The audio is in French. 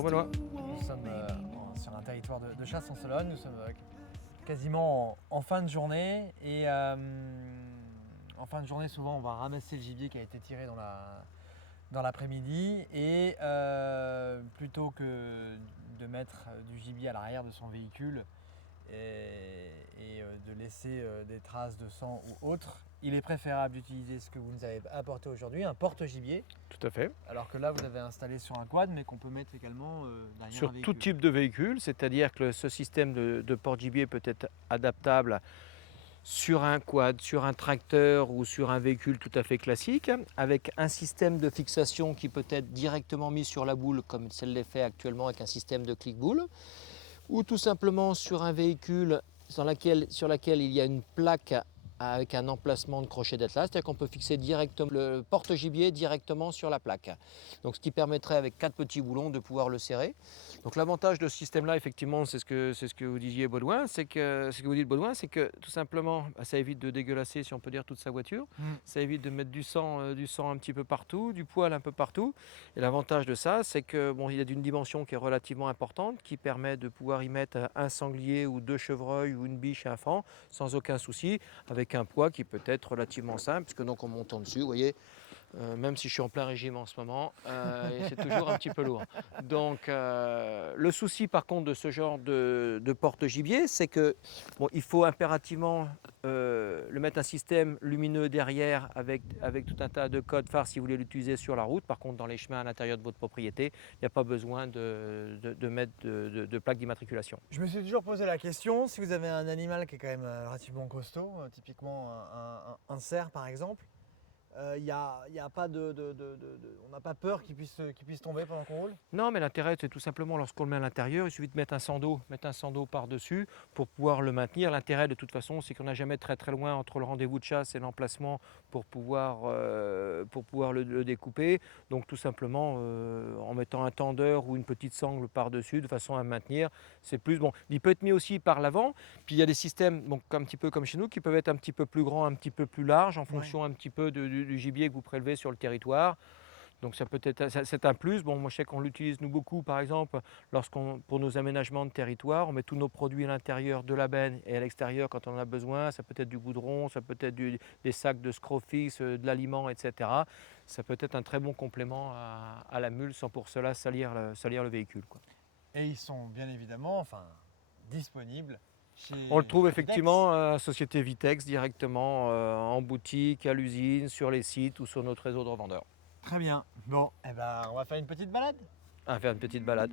Bonjour Benoît. Nous sommes sur un territoire de chasse en Sologne. Nous sommes quasiment en fin de journée. Et en fin de journée, souvent, on va ramasser le gibier qui a été tiré dans l'après-midi. Et plutôt que de mettre du gibier à l'arrière de son véhicule et de laisser des traces de sang ou autre, il est préférable d'utiliser ce que vous nous avez apporté aujourd'hui, un porte-gibier. Tout à fait. Alors que là, vous l'avez installé sur un quad, mais qu'on peut mettre également derrière Sur un véhicule. tout type de véhicule, c'est-à-dire que ce système de porte-gibier peut être adaptable sur un quad, sur un tracteur ou sur un véhicule tout à fait classique, avec un système de fixation qui peut être directement mis sur la boule, comme celle l'est fait actuellement avec un système de clic-boule, ou tout simplement sur un véhicule sur laquelle il y a une plaque avec un emplacement de crochet d'atlas, c'est-à-dire qu'on peut fixer directement le porte-gibier directement sur la plaque. Donc ce qui permettrait avec 4 petits boulons de pouvoir le serrer. Donc l'avantage de ce système-là, effectivement, c'est ce que vous disiez Baudouin, c'est que tout simplement, ça évite de dégueulasser, si on peut dire, toute sa voiture. Ça évite de mettre du sang un petit peu partout, du poil un peu partout. Et l'avantage de ça, c'est que bon, il y a d'une dimension qui est relativement importante, qui permet de pouvoir y mettre un sanglier ou 2 chevreuils ou une biche et un faon sans aucun souci, avec un poids qui peut être relativement simple, puisque donc en montant dessus, vous voyez, même si je suis en plein régime en ce moment, c'est toujours un petit peu lourd. Donc le souci par contre de ce genre de porte-gibier, c'est que bon, il faut impérativement le mettre un système lumineux derrière avec tout un tas de codes phares si vous voulez l'utiliser sur la route. Par contre, dans les chemins à l'intérieur de votre propriété, il n'y a pas besoin de mettre de plaques d'immatriculation. Je me suis toujours posé la question, si vous avez un animal qui est quand même relativement costaud, typiquement un cerf par exemple, y a pas on n'a pas peur qu'il puisse tomber pendant qu'on roule? Non, mais l'intérêt, c'est tout simplement, lorsqu'on le met à l'intérieur, il suffit de mettre un sando par-dessus pour pouvoir le maintenir. L'intérêt, de toute façon, c'est qu'on n'a jamais très loin entre le rendez-vous de chasse et l'emplacement pour pouvoir le découper. Donc, tout simplement, en mettant un tendeur ou une petite sangle par-dessus, de façon à maintenir, c'est plus bon. Il peut être mis aussi par l'avant. Puis, il y a des systèmes, donc, un petit peu comme chez nous, qui peuvent être un petit peu plus grands, un petit peu plus larges, en fonction un petit peu du gibier que vous prélevez sur le territoire. Donc ça peut être, c'est un plus. Bon, moi je sais qu'on l'utilise nous beaucoup, par exemple, pour nos aménagements de territoire, on met tous nos produits à l'intérieur de la benne et à l'extérieur quand on en a besoin. Ça peut être du goudron, ça peut être des sacs de Scrofix, de l'aliment, etc. Ça peut être un très bon complément à la mule sans pour cela salir le véhicule, quoi. Et ils sont bien évidemment disponibles chez On le trouve Vitex. effectivement à la société Vitex directement en boutique, à l'usine, sur les sites ou sur notre réseau de revendeurs. Très bien. Bon, eh ben, on va faire une petite balade. On va faire une petite balade.